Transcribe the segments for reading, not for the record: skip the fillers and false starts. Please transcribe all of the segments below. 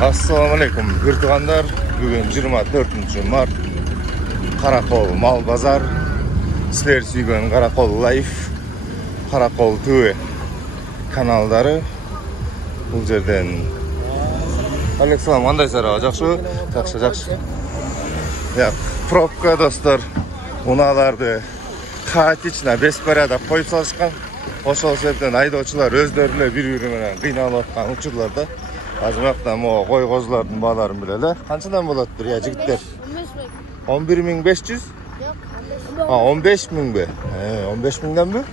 Assalamu alaikum Gürtüganlar. Bugün 24-mart. Karakol Mal Bazar. Sizler suygan Karakol Life, Karakol TV kanaldары. Бұл жерден Александр, қандай сара? Жақсы? Жақсы. Пробка достар. Уналарды хаотично беспорядок қойып салышқан. Ошол себептен айдоочулар өздөрүнө бири-бири менен кыйналып аткан учурларда. Азмактан кой козулардын бааларын билели. Канчадан болоттур я жигиттер? 11500? 15000 бе? 15000денби?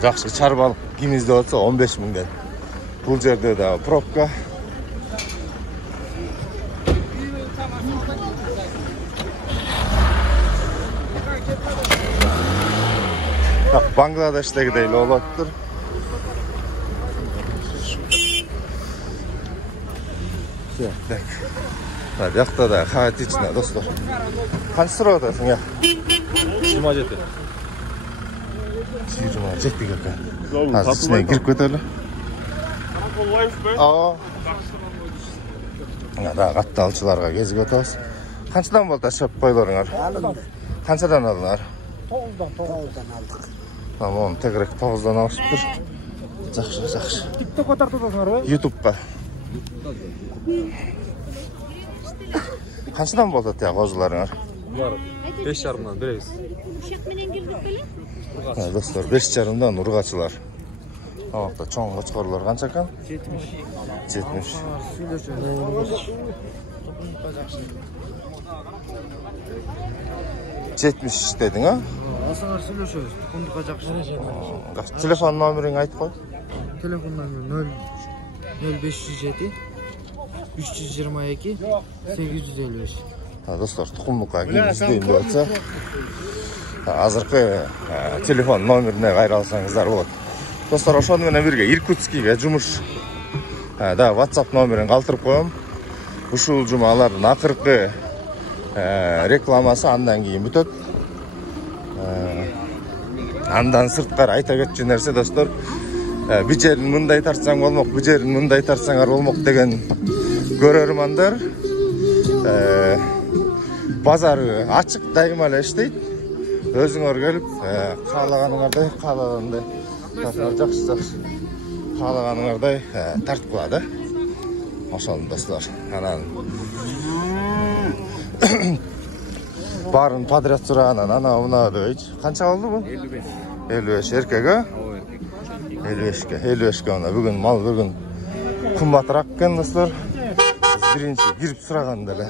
Жакшы чарбалык кимизде болсо 15000ден. Бул жерде да пробка. Bangladeş'teki değil olattır. Так, жақта да хаотично, достар. Қанша сұрап отырсың, я? 27. 27 екен. Азыр ішіне кіріп кетелі. Да, қатты алшыларға кезіп өтеміз. Қаншадан болды ашып қойларыңар? Қаншадан алдыңар? 9'dan aldık. Tamam, tekrar 9'dan alışıptır. Жақсы. TikTok'a tartıyorsunuz mu? YouTube'ga. Қаншадан болды тя қозыларыңар? Var. 5,5'dan береміз. Достар, 5,5'dan ұрғачылар. Амақта чоң қочқорлар қанша екен? 70. Дедің, а? Asılar söylüyoruz. Kunduk'a jakşı. Telefon numarını ayt koy. Telefon numarı 0507 322 855. Достар, тұқымлыққа келіңіздейін болса, азырқы телефон номеріне қайра алсаңыздар болады. Достар, ошонымен бірге Иркутскийге жұмыш да WhatsApp номерін қалтырып қойым. Ушул жұмалардың ақырқы рекламасы андан кейін бүтөт. Андан сырткары айта кетчү нерсе достор, бир жерин мындай тартсаң болмок, бир жерин мындай тартсаңар болмок деген көрөрмандар. Базары ачык дайыма эле иштейт. Өзүңөр келип, каалаганыңардай, жакшы. Каалаганыңардай тартып кылады. Ошол достор. Анан барын подряд сураганан ана дейт. Канча болду бу? 55 эркеге? 55ке ана бүгүн мал бүгүн кымбатыраак экен достор. Биринчи кирип сураганда эле.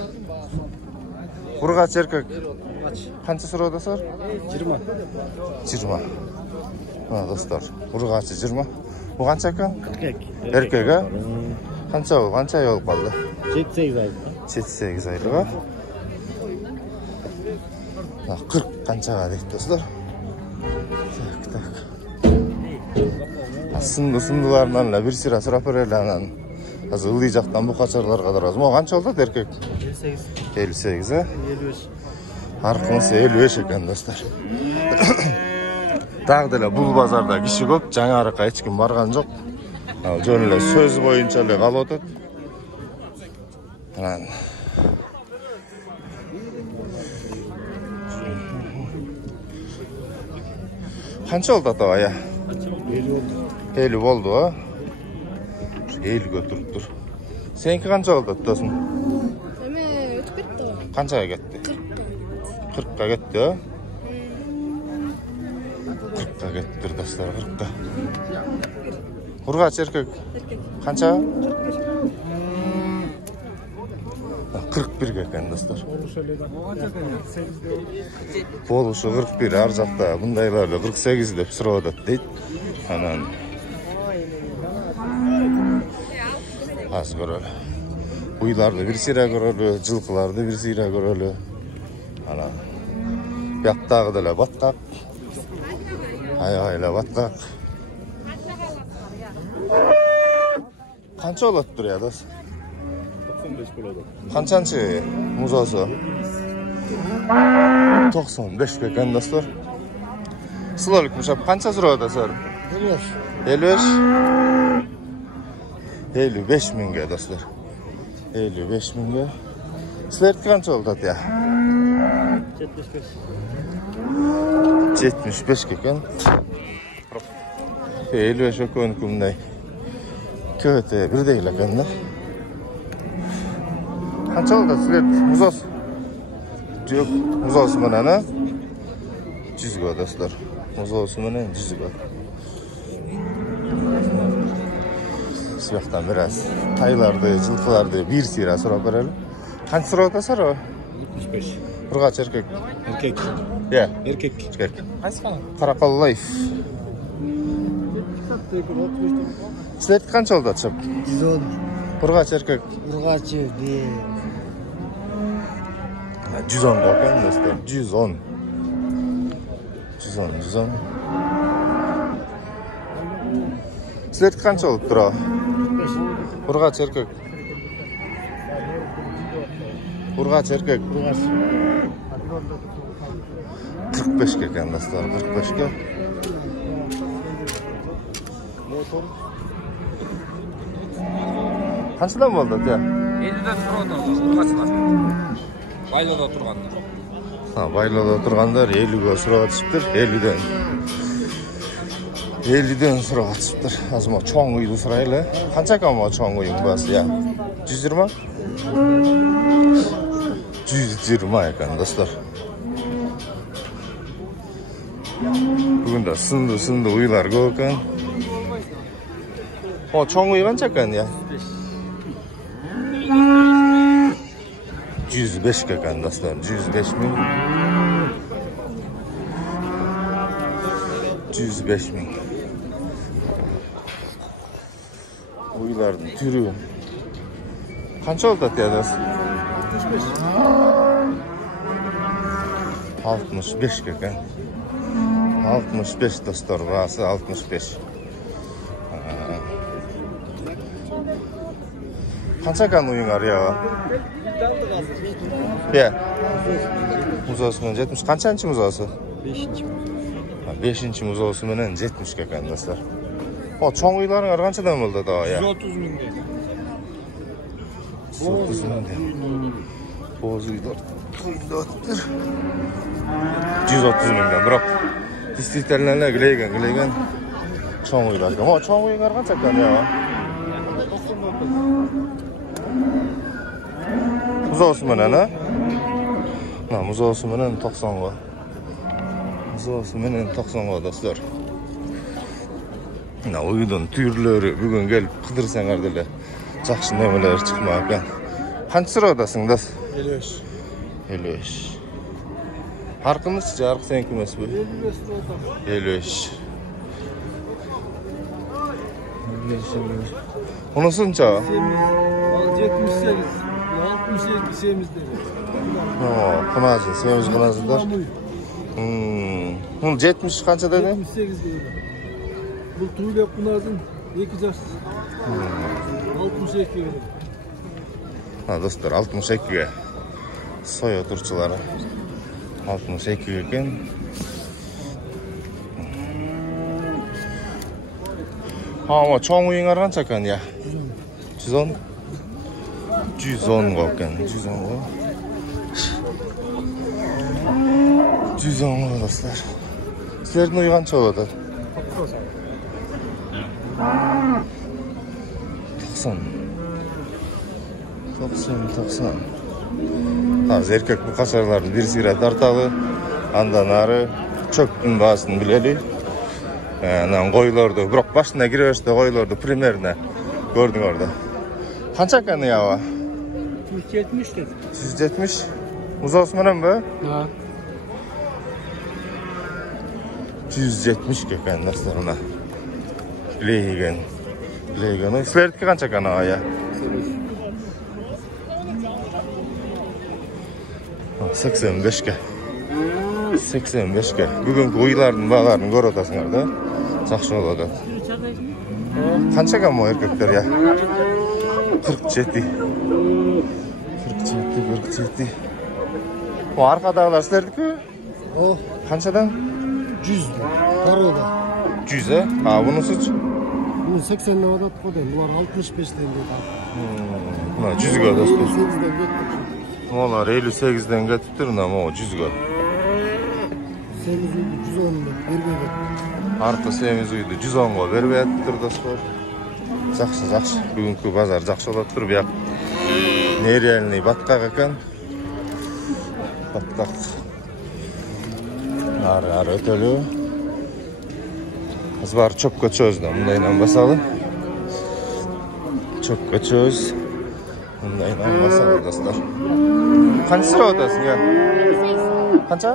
Ургач эркек канча сурадасыздар? 20. Достор, ургачы 20. Бу канча экен? Эркеге? Канча ай болуп калды? 78 ай. 78 айлыга. 40 қаншаға дейт достар. Сындыларынан бір сыра сұрап берелі анан. Азыр ылдый жақтан бұл қачарларға дараз. Мо қанша болды еркек? 58, а? 55. Арқынысы 55 екен достар. Тағы деле бұл базарда киши көп, жаңа арыққа ешкім барған жоқ. Жөн эле сөз бойынша эле калып отут. Анан Қанша болды атаға, я? 50 болды, а? 50 көтіріп тұр. Сенкі қанша болды атасын? Әме өтіп кетті ғой. Қаншаға кетті? 40-қа кетті, а? 40-қа кетті, достар, 40-қа. Ұрғач еркек? Қанша? 41 екен, достар. Болушы 41, ар жақта бұндайларды 48 деп сұрап атат дейді. Анан аз көрөлі. Уйларды бір сира көрөлі, жылқыларды бір сира көрөлі. Анан бияқтағы деле батқақ. Аяғайлы батқақ. Қанша олаттыр я, дос? 95 болады. Қаншаншы музасы? 95 бекен достар. Сылалыкым шап, қанша сұрап атасыр? 55. 55 mingga dostlar. 55 mingga. Sizlarga qancha oldi ya? 75 ekan. 55 ko'nkumday. Köte bir değil ekanda. Qancha oldi sizlar muzoz? Yo'q, muzoz bilan ha? 100 ga dostlar. Muzoz bilan 100 ga. Siyahdan biraz taylarda, жылқыларды bir sira so'rab beraylik. Qancha so'rayapsizlar o? 75. Urg'och erkak. Erkek. Ya, Erkek. erkak. Qaysi qanaqa? Qaraqollayev. Sizlar qancha oldi chop? 110. Urg'och erkak. Urg'ochi be. 110 qolgan do'stlar. 110. 110. Sizlar qancha olib turadi? Urg'och erkak. Urg'och erkak. 45 ga ekan do'stlar, 45 ga. Qanchadan bo'ldi aka? 50dan turadi, urg'ochlar. Baylada turganlar. Ha, baylada turganlar 50 ga so'rayaptilar, 50dan. 50dan so'rayaptilar. Azmo cho'ng uyni so'raylar. Qancha ekan bu cho'ng uyning basi ya? 120? 120 ekan do'stlar. Bugun da sindi uylar ko'p ekan. O cho'ng uy qancha ekan ya? 105 ekan do'stlar, 105 ming. 105 ming. Uylarning turi. Qancha oldi deyapsiz? 65 ekan. 65 do'stlar, basi 65. Qancha ekan uyinglar ya? Ya. Muzosi bilan 70. Qanchanchi muzosi? 5-chi. 5-chi muzosi bilan 70 ga ekan do'stlar. O cho'ng uylaring qanchadan bo'ldi da ya? 130 mingga. 130 mingga. Bo'z uylar. 130 mingdan. Biroq действительно gilaygan cho'ng uylar. O cho'ng uylar qancha ekan ya? Muzosi bilan ha? Ha, muzosi bilan 90 ga. Muzosi bilan 90 ga do'stlar. Na uydan türlari bugun kelib qidirsanglar yaxshi nimalar chiqmagan. Qancha so'radasing do'st? 55. 55. Farqimiz jarq senki emas bu. 55. Unusuncha? 78. 68 semizde. Ha, qancha semiz qilasizlar? Bunu 70 qancha dedi? 78 deydi. Bu tuğla bunlardan 2 yaş. 62 dedi. Ha do'stlar, 62 ga. Soya turchilari 62 ekan. Ha, ama cho'ng uyinglar qancha ekan ya? 110. 110 ga ekan, 110 ga. 110 ga do'stlar. Sizlarning uy qancha bo'ladi? 90. Hozir erkak bu qasarlarni bir sira tartadi. Andan nari cho'kning basini bilaylik. Nan qo'ylarda, biroq boshina kirishda qo'ylarda primerna ko'rding orada. Qancha ekan ya? 170 dedi. 170. Muzosi bilan bu? Ha. 170 ekan do'stlarna. Legan. Sizlarga qancha ekan ya? 85 ga. 85 ga. Bugungi uylarning bag'larini ko'ratasizlar-da. Yaxshi bo'ladi. Qancha ekan bu erkaklar ya? 47. 47. Bu arkadagilar sizlarniki? O Qanchadan? 100. Karoda. 100 ha? Ha, bunisi-chi? Bu Bugün 80 lira da koydum. Bunlar 65 tenge. Mına 100'gө dostlar. 8'den gettik. Molar 58'den getiptir ama o 100'gө. Semiz 110 lira. Berbeget. Arka semiz uydu 110'ga berbeettir dostlar. Жақсы. Бүгүнкү базар жақсы болуптур. Бияк нереальный баткак экен. Баткак. Ары өтөлүү. Biz бар чөп көчөбүз да мындайынан басалы. Чөп көчөбүз. Мындайынан басалы достар. Канча сырап атасың я? Канча?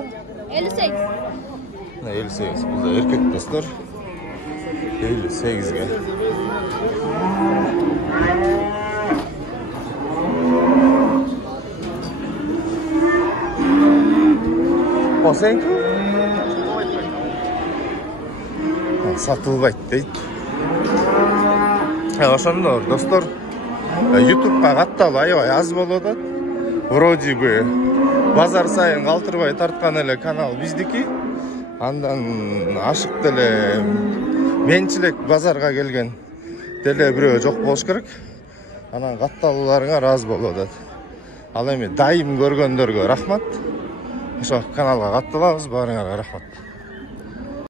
58. 58. Бул да эркек достар. 58'ge. O senki? Satılbayt deyt. Ошондор достор, YouTube'га катталуу аябай аз болуп атат. Вроде бы базар сайын калтырбай тарткан эле канал биздики. Андан ашык деле менчилек базарга келген деле бирөө жок болуш керек. Анан катталууларыңар аз болуп атат. Ал эми дайым көргөндөргө рахмат. Ошо каналга катталабыз, баарыңарга рахмат.